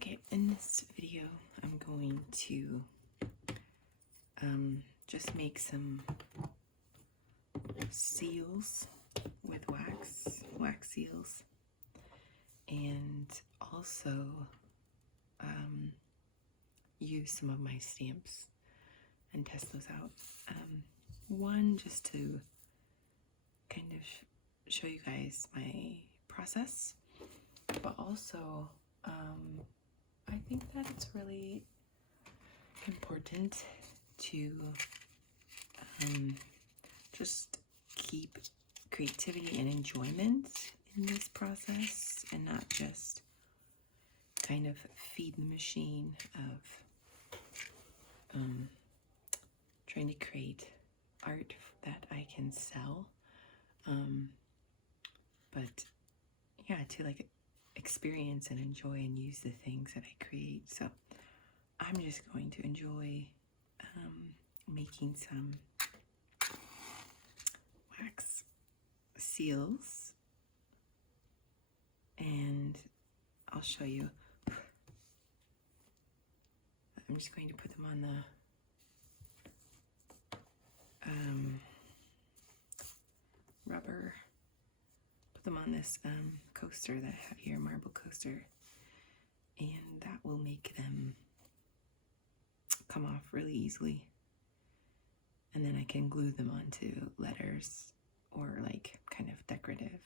Okay, in this video, I'm going to just make some seals with wax seals, and also use some of my stamps and test those out. One, just to kind of show you guys my process, but also I think that it's really important to just keep creativity and enjoyment in this process and not just kind of feed the machine of trying to create art that I can sell. But yeah, to like experience and enjoy and use the things that I create. So I'm just going to enjoy making some wax seals, and I'll show you. I'm just going to put them on the rubber, put them on this coaster that I have here, marble coaster, and that will make them come off really easily. And then I can glue them onto letters or like kind of decorative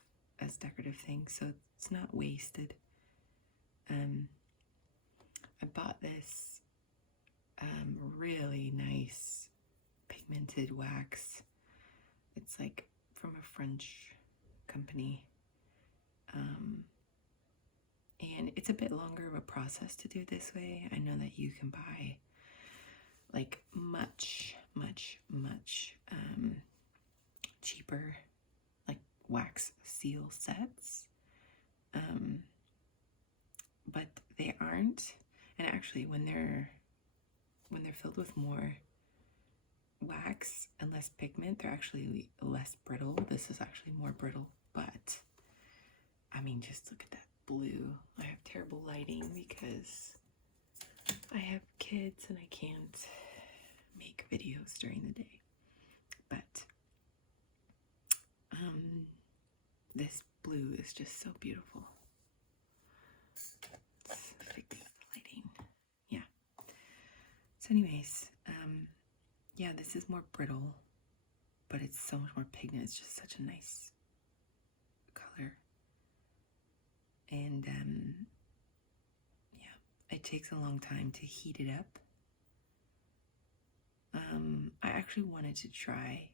things, so it's not wasted. I bought this really nice pigmented wax. It's like from a French company, and it's a bit longer of a process to do this way. I know that you can buy like much cheaper like wax seal sets, but they aren't. And actually, when they're filled with more wax and less pigment, they're actually less brittle. This is actually more brittle, but I mean, just look at that blue. I have terrible lighting because I have kids and I can't make videos during the day. But this blue is just so beautiful. Let's fix the lighting. Yeah. So anyways, yeah, this is more brittle, but it's so much more pigment. It's just such a nice color. And yeah, it takes a long time to heat it up. I actually wanted to try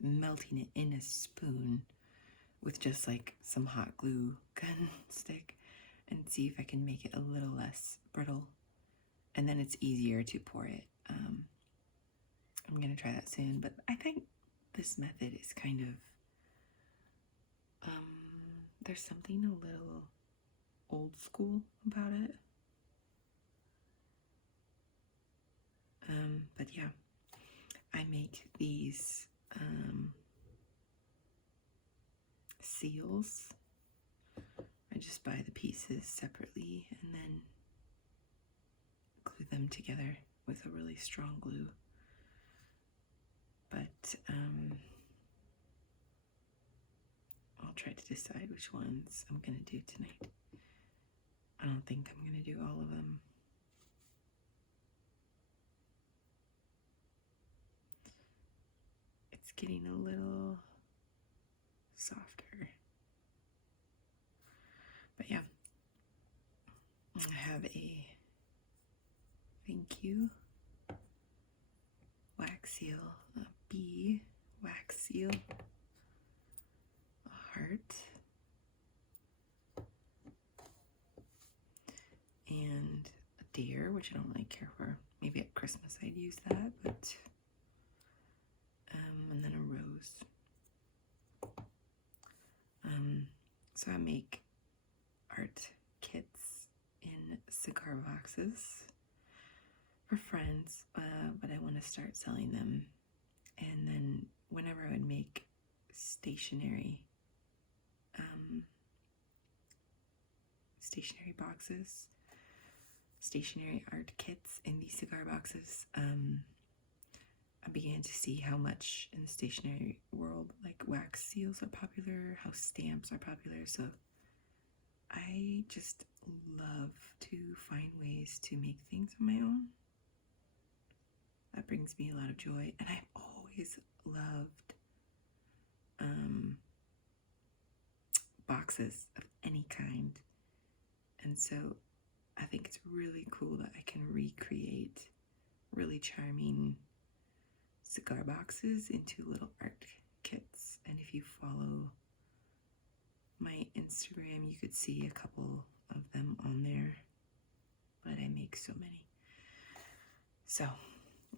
melting it in a spoon with just like some hot glue gun stick and see if I can make it a little less brittle, and then it's easier to pour it. I'm gonna try that soon, but I think this method is kind of there's something a little old school about it. But yeah, I make these seals. I just buy the pieces separately and then glue them together with a really strong glue. But I'll try to decide which ones I'm gonna do tonight. I don't think I'm gonna do all of them. It's getting a little softer. But yeah, I have a thank you wax seal, a bee wax seal, a heart, and a deer, which I don't really care for. Maybe at Christmas I'd use that, but and then a rose. So I make art kits in cigar boxes for friends, but I want to start selling them. And then whenever I would make stationery boxes, stationary art kits in these cigar boxes, I began to see how much in the stationery world like wax seals are popular, how stamps are popular. So I just love to find ways to make things on my own. That brings me a lot of joy, and I've always loved boxes of any kind. And so I think it's really cool that I can recreate really charming cigar boxes into little art kits. And if you follow my Instagram, you could see a couple of them on there, but I make so many. So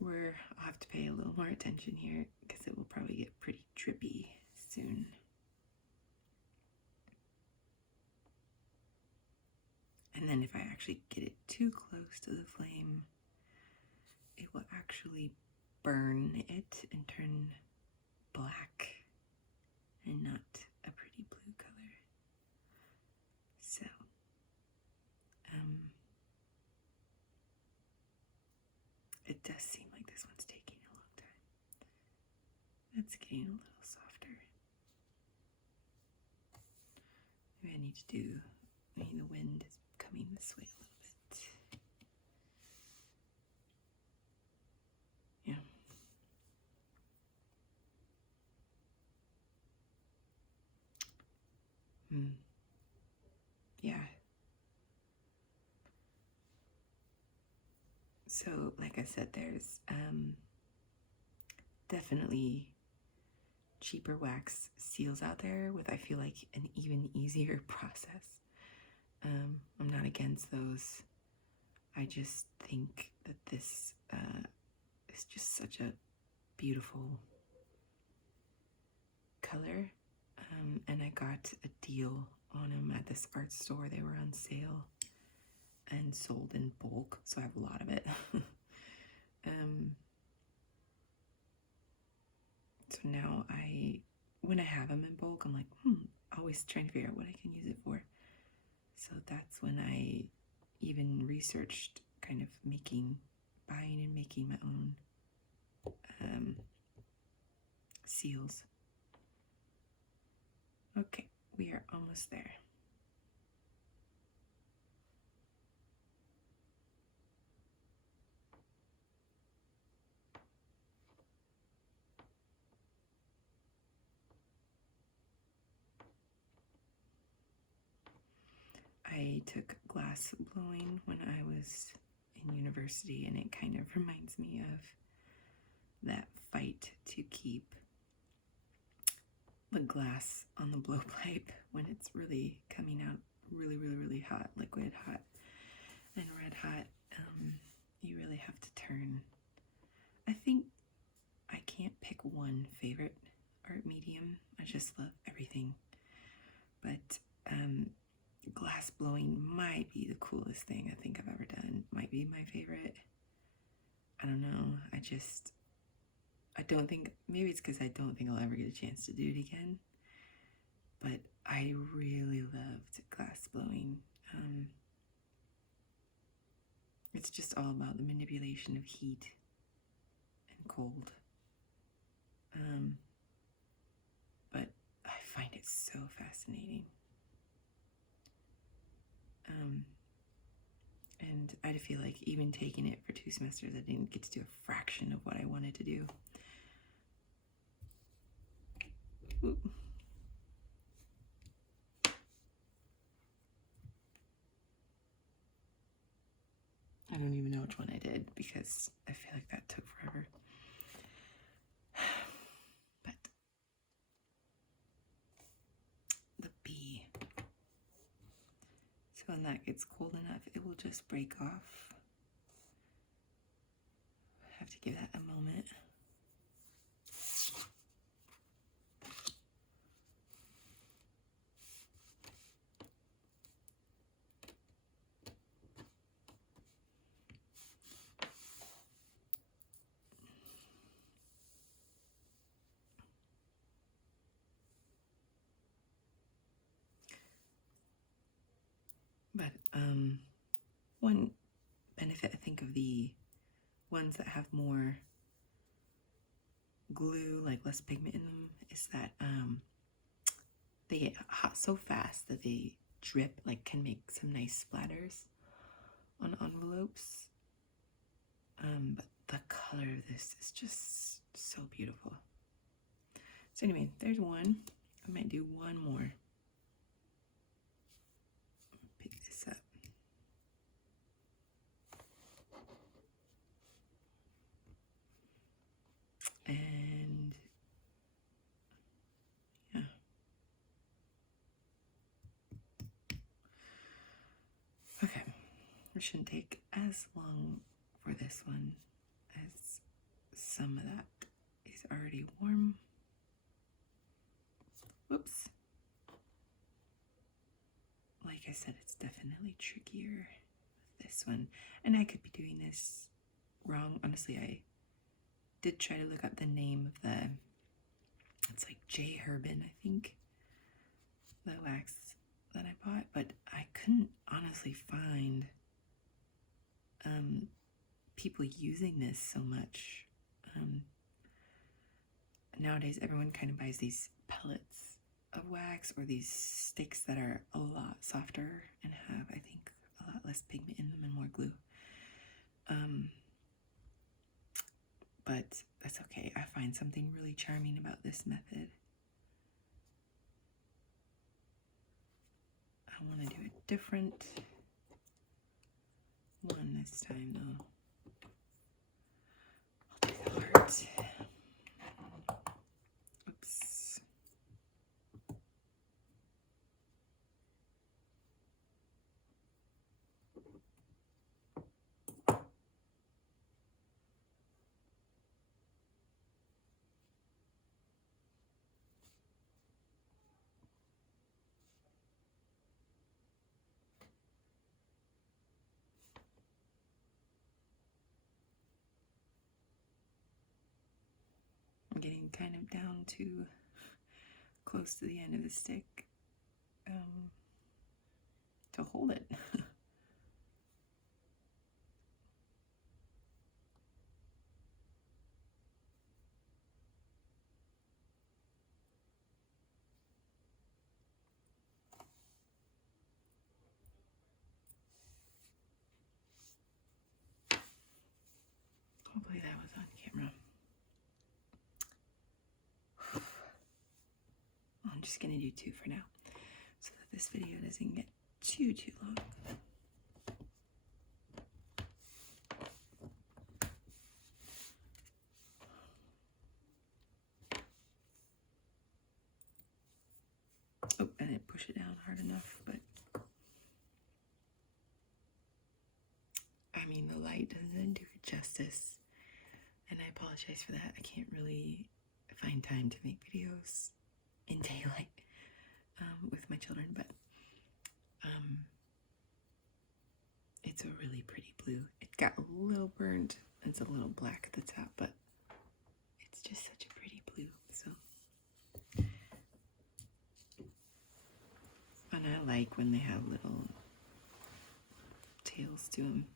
I'll have to pay a little more attention here because it will probably get pretty drippy soon. And then if I actually get it too close to the flame, it will actually burn it and turn black and not a pretty blue color. So, it does seem like this one's taking a long time. It's getting a little softer. Maybe I need to do, the wind is coming this way a little bit. Yeah. Yeah. So, like I said, there's definitely cheaper wax seals out there with, I feel like, an even easier process. I'm not against those. I just think that this is just such a beautiful color. And I got a deal on them at this art store. They were on sale and sold in bulk, so I have a lot of it. So now when I have them in bulk, I'm like, always trying to figure out what I can use it for. So that's when I even researched kind of buying and making my own seals. Okay, we are almost there. I took glass blowing when I was in university, and it kind of reminds me of that fight to keep the glass on the blowpipe when it's really coming out really, really, really hot, liquid hot and red hot. You really have to turn. I think I can't pick one favorite art medium. I just love everything. But glass blowing might be the coolest thing I think I've ever done. Might be my favorite. I don't know. I don't think, maybe it's because I don't think I'll ever get a chance to do it again. But I really loved glass blowing. It's just all about the manipulation of heat and cold. But I find it so fascinating. And I feel like even taking it for 2 semesters, I didn't get to do a fraction of what I wanted to do. Ooh. I don't even know which one I did because I feel like that took forever. But the bee. So when that gets cold enough, it will just break off. I have to give that a moment. But one ones that have more glue, like less pigment in them, is that they get hot so fast that they drip, like can make some nice splatters on envelopes. But the color of this is just so beautiful. So anyway, there's one. I might do one more. Pick this up. And yeah. Okay. It shouldn't take as long for this one as some of that is already warm. Whoops. Like I said, it's definitely trickier with this one. And I could be doing this wrong. Honestly, I did try to look up the name of the, it's like J. Herbin, I think, the wax that I bought, but I couldn't honestly find people using this so much. Nowadays, everyone kind of buys these pellets of wax or these sticks that are a lot softer and have, I think, a lot less pigment in them and more glue. But that's okay. I find something really charming about this method. I want to do a different one this time, though. I'll do the heart. Oops. I'm getting kind of down to close to the end of the stick to hold it. Hopefully that was on camera. I'm just gonna do 2 for now, so that this video doesn't get too long. Oh, I didn't push it down hard enough, but I mean, the light doesn't do it justice, and I apologize for that. I can't really find time to make videos in daylight with my children, but it's a really pretty blue. It got a little burnt, and it's a little black at the top, but it's just such a pretty blue. So, and I like when they have little tails to them.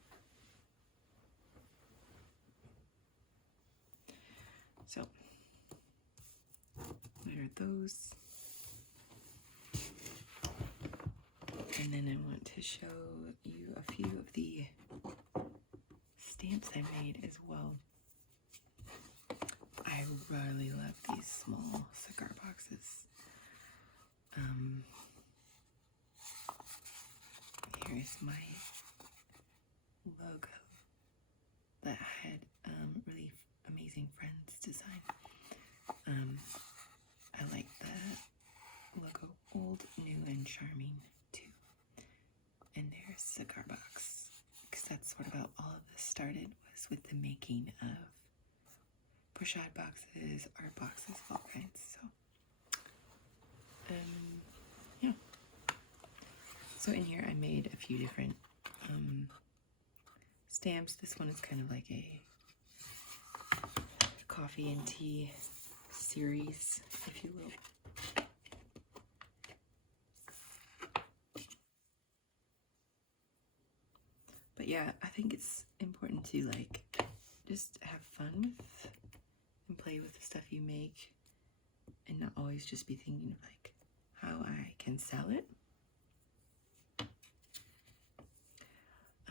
So, there are those. And then I want to show you a few of the stamps I made as well. I really love these small cigar boxes. Here's my logo that I had really amazing friends design. I like the logo, old, new, and charming too. And there's cigar box, because that's sort of how all of this started, was with the making of pochade boxes, art boxes of all kinds. So yeah. So in here I made a few different stamps. This one is kind of like a coffee and tea series, if you will. But yeah, I think it's important to like just have fun with and play with the stuff you make, and not always just be thinking of like how I can sell it.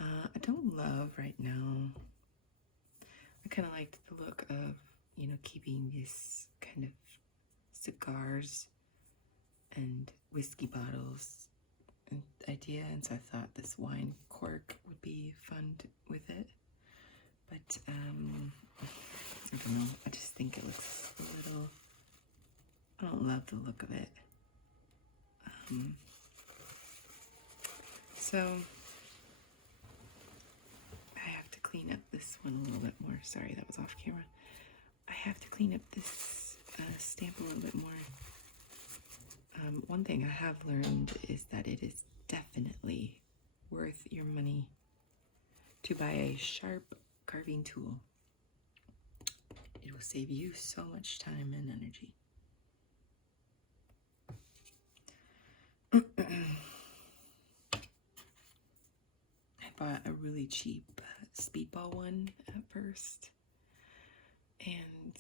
I don't love right now. I kind of liked the look of, you know, keeping this kind of cigars and whiskey bottles idea, and so I thought this wine cork would be fun with it. But I don't know. I just think it looks a little. I don't love the look of it. So I have to clean up this one a little bit more. Sorry, that was off camera. I have to clean up this stamp a little bit more. One thing I have learned is that it is definitely worth your money to buy a sharp carving tool. It will save you so much time and energy. I bought a really cheap speedball one at first, and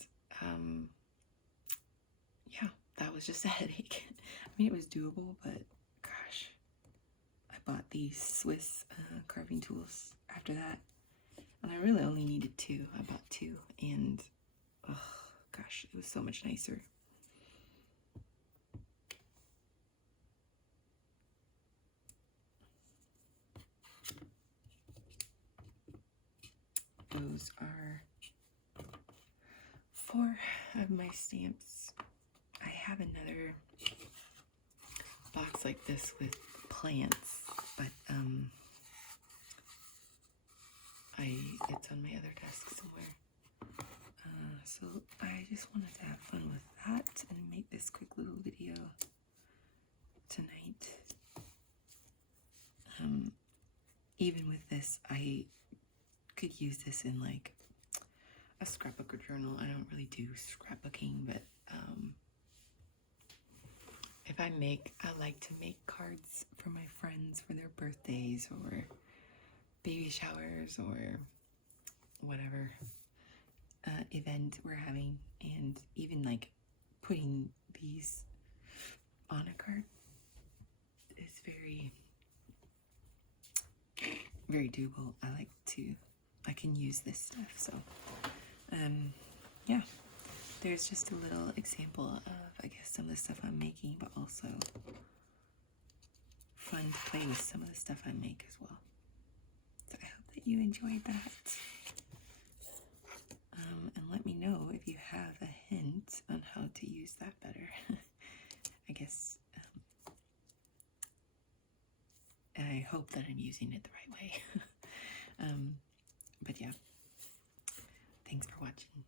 yeah, that was just a headache. I mean, it was doable, but gosh, I bought these Swiss carving tools after that, and I really only needed 2. I bought 2, and oh gosh, it was so much nicer. Those are 4 of my stamps. I have another box like this with plants, but it's on my other desk somewhere. So I just wanted to have fun with that and make this quick little video tonight. Even with this, I could use this in like a scrapbook or journal. I don't really do scrapbooking, but if I like to make cards for my friends for their birthdays or baby showers or whatever event we're having, and even like putting these on a card is very, very doable. I can use this stuff. So yeah, there's just a little example of, I guess, some of the stuff I'm making, but also fun to play with some of the stuff I make as well. So I hope that you enjoyed that. And let me know if you have a hint on how to use that better. I guess I hope that I'm using it the right way. But yeah, thanks for watching.